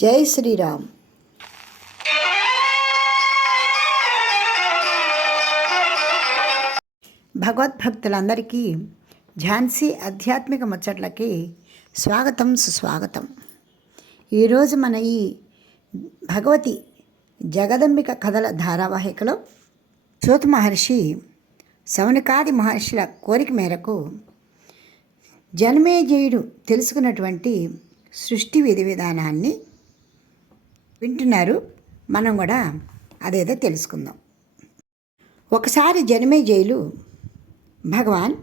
జై శ్రీరామ్. భగవద్భక్తులందరికీ ఝాన్సీ ఆధ్యాత్మిక ముచ్చట్లకి స్వాగతం సుస్వాగతం. ఈరోజు మన ఈ భగవతి జగదంబిక కథల ధారావాహికలో సూత మహర్షి శవనికాది మహర్షుల కోరిక మేరకు జన్మేజయుడు తెలుసుకున్నటువంటి సృష్టి విధి విధానాన్ని వింటున్నారు. మనం కూడా అదేదో తెలుసుకుందాం. ఒకసారి జనమే జైలు. భగవాన్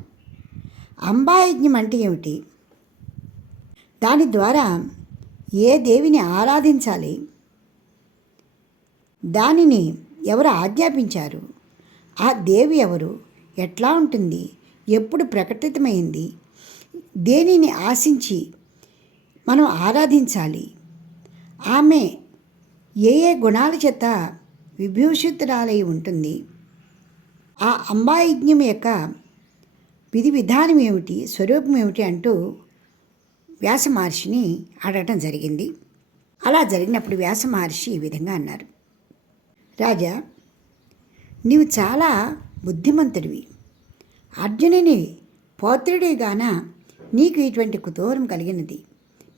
అంబాయజ్ఞం అంటే ఏమిటి? దాని ద్వారా ఏ దేవిని ఆరాధించాలి? దానిని ఎవరు ఆజ్ఞాపించారు? ఆ దేవి ఎవరు? ఎట్లా ఉంటుంది? ఎప్పుడు ప్రకటితమైంది? దేనిని ఆశించి మనం ఆరాధించాలి? ఆమె ఏ ఏ గుణాల చేత విభూషితురాలై ఉంటుంది? ఆ అంబాయజ్ఞం యొక్క విధి విధానం ఏమిటి? స్వరూపం ఏమిటి? అంటూ వ్యాస మహర్షిని అడగటం జరిగింది. అలా జరిగినప్పుడు వ్యాస మహర్షి ఈ విధంగా అన్నారు. రాజా నీవు చాలా బుద్ధిమంతుడివి. అర్జునుని పౌత్రుడిగాన నీకు ఇటువంటి కుతూహలం కలిగినది.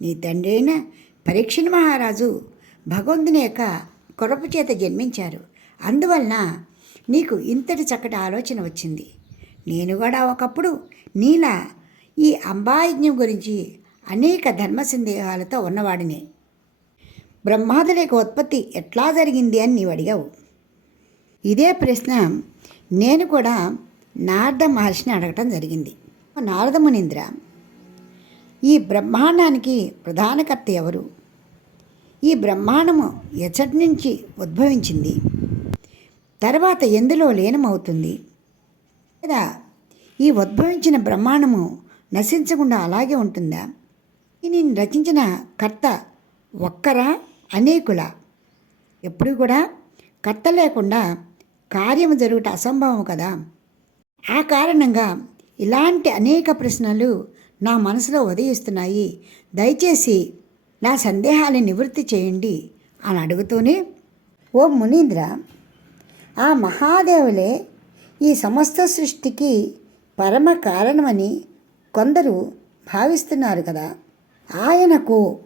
నీ తండ్రి అయిన పరీక్షణ మహారాజు భగవంతుని యొక్క కొరపు చేత జన్మించారు. అందువలన నీకు ఇంతటి చక్కటి ఆలోచన వచ్చింది. నేను కూడా ఒకప్పుడు నీలా ఈ అంబాయజ్ఞం గురించి అనేక ధర్మ సందేహాలతో ఉన్నవాడిని. బ్రహ్మాదుల యొక్క ఉత్పత్తి ఎట్లా జరిగింది అని నీవు అడిగావు. ఇదే ప్రశ్న నేను కూడా నారద మహర్షిని అడగటం జరిగింది. నారద మునీంద్ర ఈ బ్రహ్మాండానికి ప్రధానకర్త ఎవరు? ఈ బ్రహ్మాండము ఎచ్చటి నుంచి ఉద్భవించింది. తర్వాత ఎందులో లీనమవుతుంది? లేదా ఈ ఉద్భవించిన బ్రహ్మాండము నశించకుండా అలాగే ఉంటుందా? నేను రచించిన కర్త ఒక్కరా? అనేకుల? ఎప్పుడు కూడా కర్త లేకుండా కార్యము జరుగుట అసంభవం కదా? ఆ కారణంగా ఇలాంటి అనేక ప్రశ్నలు నా మనసులో ఉదయిస్తున్నాయి. దయచేసి నా సందేహాన్ని నివృత్తి చేయండి అని అడుగుతూనే ఓ మునీంద్ర ఆ మహాదేవులే ఈ సమస్త సృష్టికి పరమ కారణమని కొందరు భావిస్తున్నారు కదా. ఆయనకు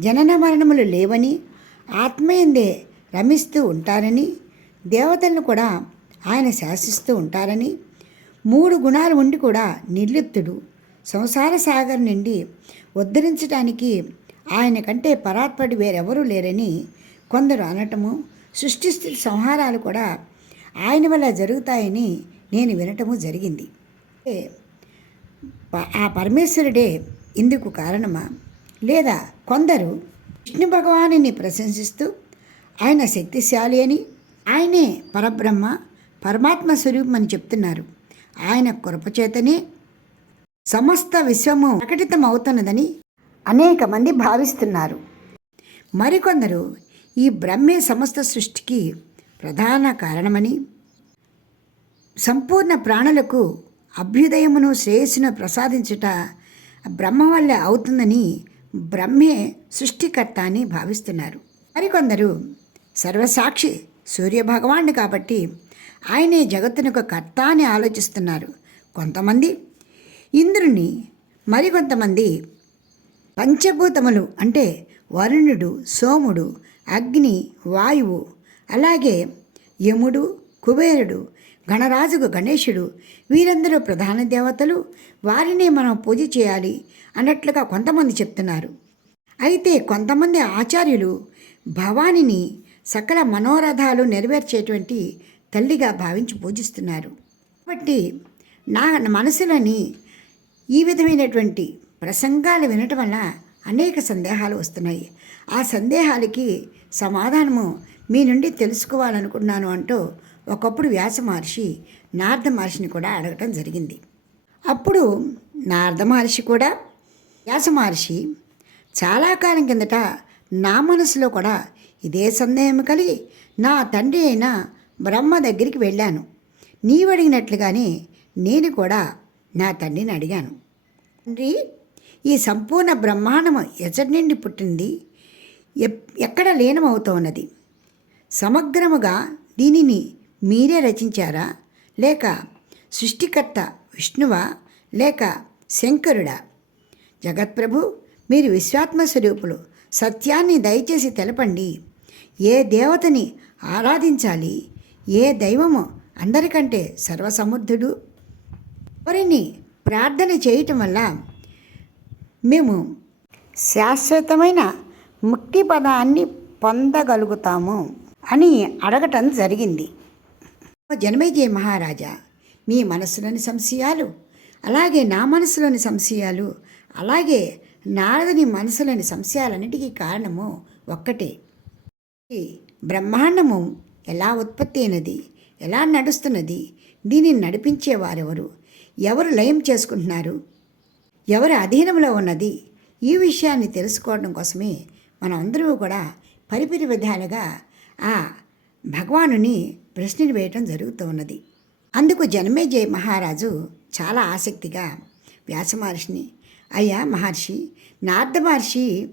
జనన మరణములు లేవని ఆత్మయందే రమిస్తూ ఉంటారని దేవతలను కూడా ఆయన శాసిస్తూ ఉంటారని మూడు గుణాలు ఉండి కూడా నిర్లిప్తుడు. సంసార సాగర్ నుండి ఉద్ధరించడానికి ఆయన కంటే పరాత్పడి వేరెవరూ లేరని కొందరు అనటము సృష్టి స్థితి సంహారాలు కూడా ఆయన వల్ల జరుగుతాయని నేను వినటము జరిగింది. ఆ పరమేశ్వరుడే ఇందుకు కారణమా? లేదా కొందరు విష్ణు భగవానుని ప్రశంసిస్తూ ఆయన శక్తిశాలి అని ఆయనే పరబ్రహ్మ పరమాత్మ స్వరూపం అని చెప్తున్నారు. ఆయన కృపచేతనే సమస్త విశ్వము ప్రకటితమవుతున్నదని అనేక మంది భావిస్తున్నారు. మరికొందరు ఈ బ్రహ్మే సమస్త సృష్టికి ప్రధాన కారణమని సంపూర్ణ ప్రాణులకు అభ్యుదయమును శ్రేయస్సును ప్రసాదించుట బ్రహ్మ వల్లే అవుతుందని బ్రహ్మే సృష్టికర్త అని భావిస్తున్నారు. మరికొందరు సర్వసాక్షి సూర్యభగవానుడు కాబట్టి ఆయనే జగత్తునకు కర్త అని ఆలోచిస్తున్నారు. కొంతమంది ఇంద్రుని మరికొంతమంది పంచభూతములు అంటే వరుణుడు సోముడు అగ్ని వాయువు అలాగే యముడు కుబేరుడు గణరాజుకు గణేశుడు వీరందరూ ప్రధాన దేవతలు వారినే మనం పూజ చేయాలి అన్నట్లుగా కొంతమంది చెప్తున్నారు. అయితే కొంతమంది ఆచార్యులు భవానిని సకల మనోరథాలు నెరవేర్చేటువంటి తల్లిగా భావించి పూజిస్తున్నారు. కాబట్టి నా మనసులోని ఈ విధమైనటువంటి ప్రసంగాలు వినటం వల్ల అనేక సందేహాలు వస్తున్నాయి. ఆ సందేహాలకి సమాధానము మీ నుండి తెలుసుకోవాలనుకున్నాను అంటూ ఒకప్పుడు వ్యాస మహర్షి నారద మహర్షిని కూడా అడగటం జరిగింది. అప్పుడు నారద మహర్షి కూడా వ్యాస మహర్షి చాలా కాలం కిందట నా మనసులో కూడా ఇదే సందేహం కలిగి నా తండ్రి అయిన బ్రహ్మ దగ్గరికి వెళ్ళాను. నీవడిగినట్లుగానే నేను కూడా నా తండ్రిని అడిగాను. తండ్రి ఈ సంపూర్ణ బ్రహ్మాండము ఎచ్చటి నుండి పుట్టింది ఎక్కడ లీనమవుతోన్నది? సమగ్రముగా దీనిని మీరే రచించారా? లేక సృష్టికర్త విష్ణువా? లేక శంకరుడా? జగత్ప్రభు మీరు విశ్వాత్మ స్వరూపులు సత్యాన్ని దయచేసి తెలపండి. ఏ దేవతని ఆరాధించాలి? ఏ దైవము అందరికంటే సర్వసమర్థుడు? ఎవరిని ప్రార్థన చేయటం వల్ల మేము శాశ్వతమైన ముక్తి పదాన్ని పొందగలుగుతాము అని అడగటం జరిగింది. ఓ జనమేజయ మహారాజా మీ మనసులోని సంశయాలు అలాగే నా మనసులోని సంశయాలు అలాగే నారదుని మనసులోని సంశయాలన్నిటికీ కారణము ఒక్కటే. బ్రహ్మాండము ఎలా ఉత్పత్తి అయినది ఎలా నడుస్తున్నది దీనిని నడిపించేవారెవరు ఎవరు లయం చేసుకుంటున్నారు? ఎవరి అధీనంలో ఉన్నది ఈ విషయాన్ని తెలుసుకోవడం కోసమే మనం అందరూ కూడా పరిపిరి విధాలుగా ఆ భగవానుని ప్రశ్నలు వేయటం జరుగుతూ ఉన్నది. అందుకు జనమేజయ మహారాజు చాలా ఆసక్తిగా వ్యాస మహర్షిని అయ్యా మహర్షి నార్ద మహర్షి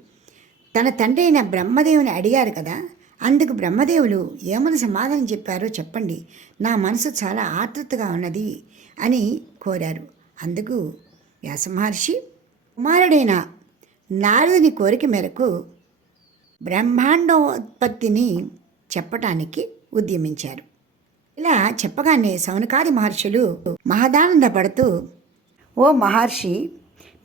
తన తండ్రి అయిన బ్రహ్మదేవుని అడిగారు కదా అందుకు బ్రహ్మదేవులు ఏమని సమాధానం చెప్పారో చెప్పండి నా మనసు చాలా ఆతృతగా ఉన్నది అని కోరారు. అందుకు వ్యాసమహర్షి కుమారుడైన నారదుని కోరిక మేరకు బ్రహ్మాండోత్పత్తిని చెప్పటానికి ఉద్యమించారు. ఇలా చెప్పగానే సౌనకాది మహర్షులు మహదానందపడుతూ ఓ మహర్షి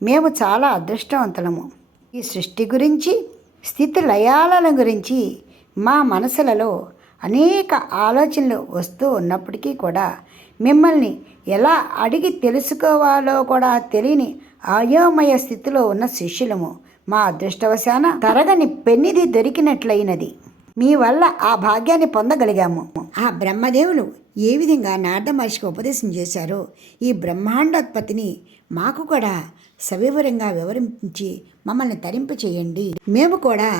మేము చాలా అదృష్టవంతులము. ఈ సృష్టి గురించి స్థితి లయాల గురించి మా మనసులలో అనేక ఆలోచనలు వస్తూ ఉన్నప్పటికీ కూడా మిమ్మల్ని ఎలా అడిగి తెలుసుకోవాలో కూడా తెలియని అయోమయ స్థితిలో ఉన్న శిష్యులము. మా అదృష్టవశాన తరగని పెన్నిది దొరికినట్లయినది. మీ వల్ల ఆ భాగ్యాన్ని పొందగలిగాము. ఆ బ్రహ్మదేవులు ఏ విధంగా నారద మహర్షికి ఉపదేశం చేశారో ఈ బ్రహ్మాండోత్పత్తిని మాకు కూడా సవివరంగా వివరించి మమ్మల్ని తరింపు చేయండి. మేము కూడా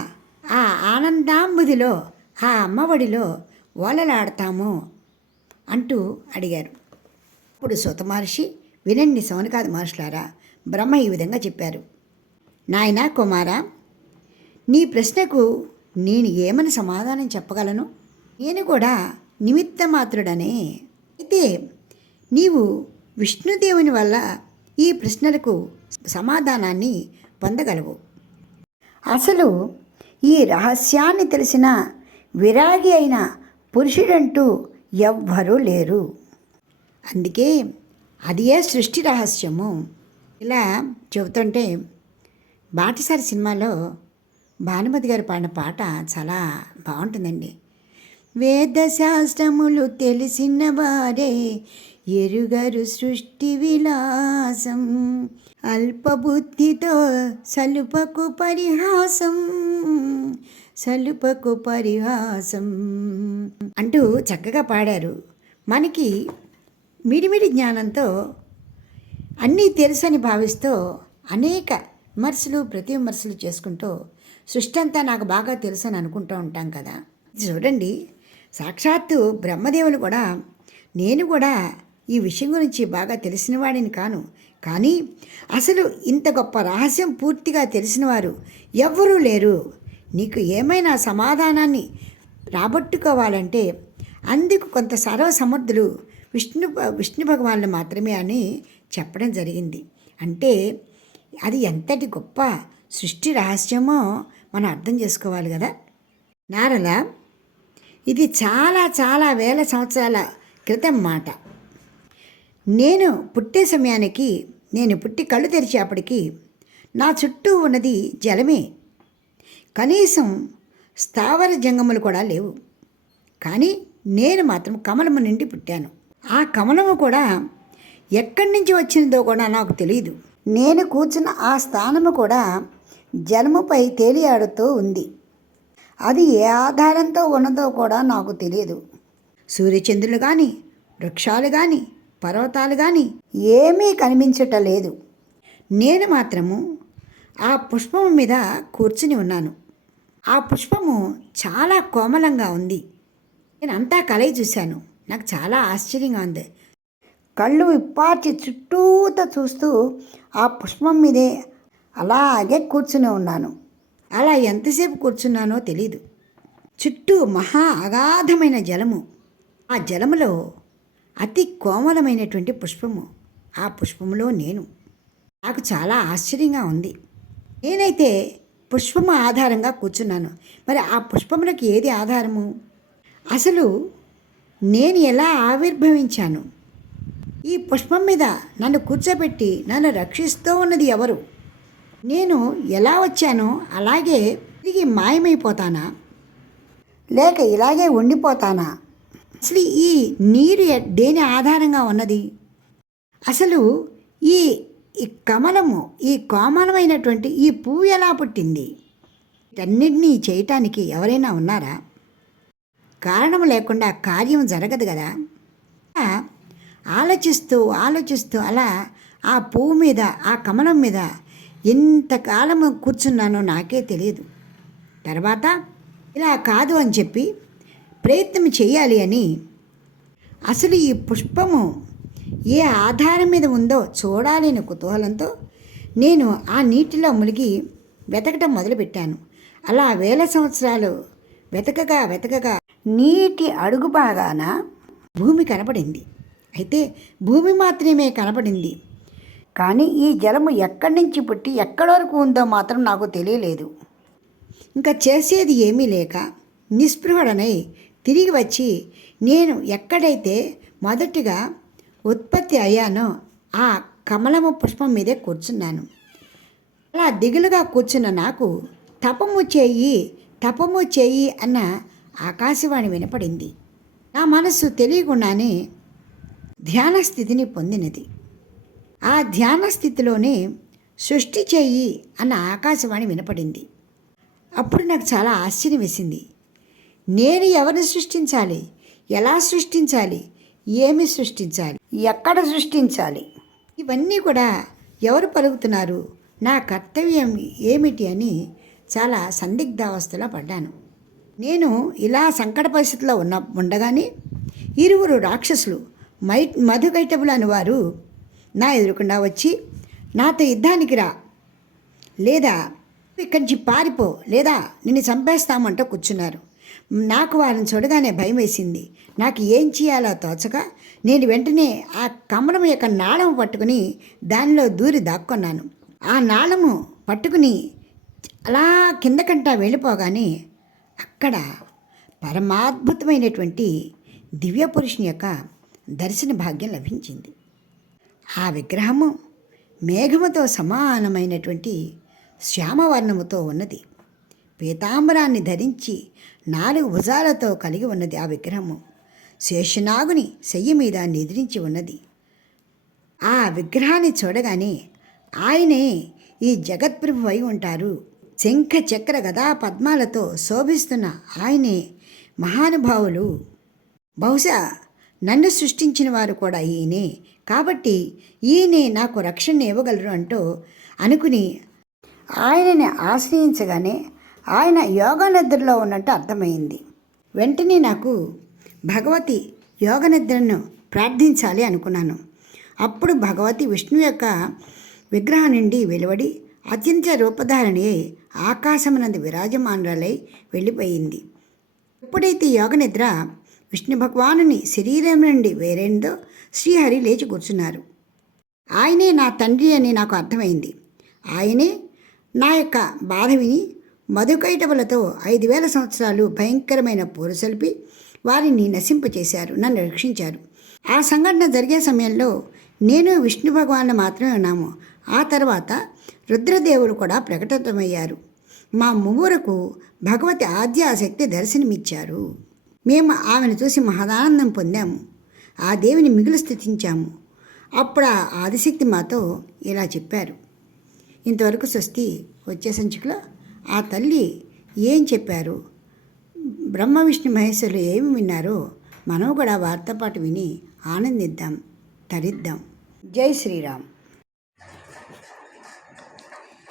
ఆ ఆనందాంబుదిలో ఆ అమ్మఒడిలో ఓలలాడతాము అంటూ అడిగారు. అప్పుడు సుత మహర్షి వినండి సౌనకాది మహర్షులారా బ్రహ్మ ఈ విధంగా చెప్పారు. నాయనా కుమారా నీ ప్రశ్నకు నేను ఏమని సమాధానం చెప్పగలను? నేను కూడా నిమిత్త మాత్రుడనే అయితే నీవు విష్ణుదేవుని వల్ల ఈ ప్రశ్నలకు సమాధానాన్ని పొందగలవు. అసలు ఈ రహస్యాన్ని తెలిసిన విరాగి అయిన పురుషుడంటూ ఎవ్వరూ లేరు. అందుకే అదియే సృష్టి రహస్యము. ఇలా చెబుతుంటే బాటసారి సినిమాలో భానుమతి గారు పాడిన పాట చాలా బాగుంటుందండి. వేదశాస్త్రములు తెలిసిన వారే ఎరుగరు సృష్టి విలాసం. అల్పబుద్ధితో సలుపకు పరిహాసం సలుపకు పరిహాసం అంటూ చక్కగా పాడారు. మనకి మిడిమిడి జ్ఞానంతో అన్నీ తెలుసని భావిస్తూ అనేక విమర్శలు ప్రతి విమర్శలు చేసుకుంటూ సృష్టి అంతా నాకు బాగా తెలుసు అని అనుకుంటూ ఉంటాం కదా. చూడండి సాక్షాత్తు బ్రహ్మదేవులు కూడా నేను కూడా ఈ విషయం గురించి బాగా తెలిసిన వాడిని కాను. కానీ అసలు ఇంత గొప్ప రహస్యం పూర్తిగా తెలిసినవారు ఎవ్వరూ లేరు. నీకు ఏమైనా సమాధానాన్ని రాబట్టుకోవాలంటే అందుకు కొంత సర్వసమర్థులు విష్ణు విష్ణు భగవాన్లు మాత్రమే అని చెప్పడం జరిగింది. అంటే అది ఎంతటి గొప్ప సృష్టి రహస్యమో మనం అర్థం చేసుకోవాలి కదా. నారద ఇది చాలా చాలా వేల సంవత్సరాల క్రితం మాట. నేను పుట్టే సమయానికి నేను పుట్టి కళ్ళు తెరిచేపటికి నా చుట్టూ ఉన్నది జలమే. కనీసం స్థావర జంగములు కూడా లేవు. కానీ నేను మాత్రం కమలము నుండి పుట్టాను. ఆ కమలము కూడా ఎక్కడి నుంచి వచ్చిందో కూడా నాకు తెలియదు నేను కూర్చున్న ఆ స్థానము కూడా జలముపై తేలియాడుతూ ఉంది. అది ఏ ఆధారంతో ఉన్నదో కూడా నాకు తెలియదు సూర్యచంద్రులు కానీ వృక్షాలు కానీ పర్వతాలు కానీ ఏమీ కనిపించటలేదు నేను మాత్రము ఆ పుష్పము మీద కూర్చుని ఉన్నాను. ఆ పుష్పము చాలా కోమలంగా ఉంది. నేను అంతా కలయి చూశాను. నాకు చాలా ఆశ్చర్యంగా ఉంది. కళ్ళు విప్పార్చి చుట్టూత చూస్తూ ఆ పుష్పం మీదే అలాగే కూర్చుని ఉన్నాను. అలా ఎంతసేపు కూర్చున్నానో తెలీదు. చుట్టూ మహా అగాధమైన జలము. ఆ జలములో అతి కోమలమైనటువంటి పుష్పము. ఆ పుష్పములో నేను. నాకు చాలా ఆశ్చర్యంగా ఉంది. నేనైతే పుష్పము ఆధారంగా కూర్చున్నాను. మరి ఆ పుష్పములకు ఏది ఆధారము? అసలు నేను ఎలా ఆవిర్భవించాను? ఈ పుష్పం మీద నన్ను కూర్చోబెట్టి నన్ను రక్షిస్తూ ఉన్నది ఎవరు? నేను ఎలా వచ్చానో అలాగే తిరిగి మాయమైపోతానా? లేక ఇలాగే ఉండిపోతానా? అసలు ఈ నీరు దేని ఆధారంగా ఉన్నది? అసలు ఈ ఈ కమలము ఈ కోమలమైనటువంటి ఈ పువ్వు ఎలా పుట్టింది? వీటన్నిటినీ చేయటానికి ఎవరైనా ఉన్నారా? కారణం లేకుండా కార్యం జరగదు కదా. ఆలోచిస్తూ ఆలోచిస్తూ అలా ఆ పువ్వు మీద ఆ కమలం మీద ఎంతకాలం కూర్చున్నానో నాకే తెలియదు. తర్వాత ఇలా కాదు అని చెప్పి ప్రయత్నం చేయాలి అని అసలు ఈ పుష్పము ఏ ఆధారం మీద ఉందో చూడాలని కుతూహలంతో నేను ఆ నీటిలో మునిగి వెతకటం మొదలుపెట్టాను. అలా వేల సంవత్సరాలు వెతకగా వెతకగా నీటి అడుగు భాగాన భూమి కనపడింది. అయితే భూమి మాత్రమే కనపడింది. కానీ ఈ జలము ఎక్కడి నుంచి పుట్టి ఎక్కడి వరకు ఉందో మాత్రం నాకు తెలియలేదు. ఇంకా చేసేది ఏమీ లేక నిస్పృహడనై తిరిగి వచ్చి నేను ఎక్కడైతే మొదటిగా ఉత్పత్తి అయ్యానో ఆ కమలము పుష్పం మీదే కూర్చున్నాను. అలా దిగులుగా కూర్చున్న నాకు తపము చేయి తపము చేయి అన్న ఆకాశవాణి వినపడింది. నా మనస్సు తెలియకుండానే ధ్యాన స్థితిని పొందినది. ఆ ధ్యాన స్థితిలోనే సృష్టి చేయి అన్న ఆకాశవాణి వినపడింది. అప్పుడు నాకు చాలా ఆశ్చర్యం వేసింది. నేను ఎవరిని సృష్టించాలి? ఎలా సృష్టించాలి? ఏమి సృష్టించాలి? ఎక్కడ సృష్టించాలి? ఇవన్నీ కూడా ఎవరు పలుకుతున్నారు? నా కర్తవ్యం ఏమిటి అని చాలా సందిగ్ధావస్థలో పడ్డాను. నేను ఇలా సంకట పరిస్థితిలో ఉన్న ఉండగానే ఇరువురు రాక్షసులు మై మధుకైటబులు అనేవారు నా ఎదురుకుండా వచ్చి నాతో యుద్ధానికి రా. లేదా ఇక్కడి నుంచి పారిపో లేదా నిన్ను చంపేస్తామంటూ కూర్చున్నారు. నాకు వారిని చూడగానే భయం వేసింది. నాకు ఏం చేయాలో తోచక నేను వెంటనే ఆ కమలం యొక్క నాళం పట్టుకుని దానిలో దూరి దాక్కున్నాను. ఆ నాళము పట్టుకుని అలా కిందకంటా వెళ్ళిపోగానే అక్కడ పరమాద్భుతమైనటువంటి దివ్య పురుషుని యొక్క దర్శన భాగ్యం లభించింది. ఆ విగ్రహము మేఘముతో సమానమైనటువంటి శ్యామవర్ణముతో ఉన్నది. పీతాంబరాన్ని ధరించి నాలుగు భుజాలతో కలిగి ఉన్నది ఆ విగ్రహము. శేషనాగుని శయ్య మీద నిద్రించి ఉన్నది. ఆ విగ్రహాన్ని చూడగానే ఆయనే ఈ జగత్ప్రభు అయి ఉంటారు. శంఖ చక్ర గదా పద్మాలతో శోభిస్తున్న ఆయనే మహానుభావులు. బహుశా నన్ను సృష్టించిన వారు కూడా ఈయనే. కాబట్టి ఈయనే నాకు రక్షణ ఇవ్వగలరు అంటూ అనుకుని ఆయనని ఆశ్రయించగానే ఆయన యోగ నిద్రలో ఉన్నట్టు అర్థమైంది. వెంటనే నాకు భగవతి యోగ నిద్రను ప్రార్థించాలి అనుకున్నాను. అప్పుడు భగవతి విష్ణు యొక్క విగ్రహం నుండి వెలువడి అత్యంత రూపధారణి అయి ఆకాశమునందు విరాజమానురాలై వెళ్ళిపోయింది. ఎప్పుడైతే యోగ నిద్ర విష్ణు భగవానుని శరీరం నుండి వేరైందో శ్రీహరి లేచి కూర్చున్నారు. ఆయనే నా తండ్రి అని నాకు అర్థమైంది. ఆయనే నా యొక్క బాధ విని మధుకైటవులతో ఐదు వేల సంవత్సరాలు భయంకరమైన పోరు వారిని నశింపచేశారు నన్ను రక్షించారు. ఆ సంఘటన జరిగే సమయంలో నేను విష్ణు భగవాన్ మాత్రమే ఉన్నాము. ఆ తర్వాత రుద్రదేవులు కూడా ప్రకటితమయ్యారు. మా ముగ్గురకు భగవతి ఆద్యాశక్తి దర్శనమిచ్చారు. మేము ఆమెను చూసి మహదానందం పొందాము. ఆ దేవిని మిగులు స్థితించాము. అప్పుడు ఆ ఆదిశక్తి మాతో ఇలా చెప్పారు. ఇంతవరకు స్వస్తి వచ్చే సంచికలో ఆ తల్లి ఏం చెప్పారు? బ్రహ్మ విష్ణు మహేశ్వరులు ఏమి విన్నారో మనం కూడా వార్తపాటు విని ఆనందిద్దాం తరిద్దాం. జై శ్రీరామ్.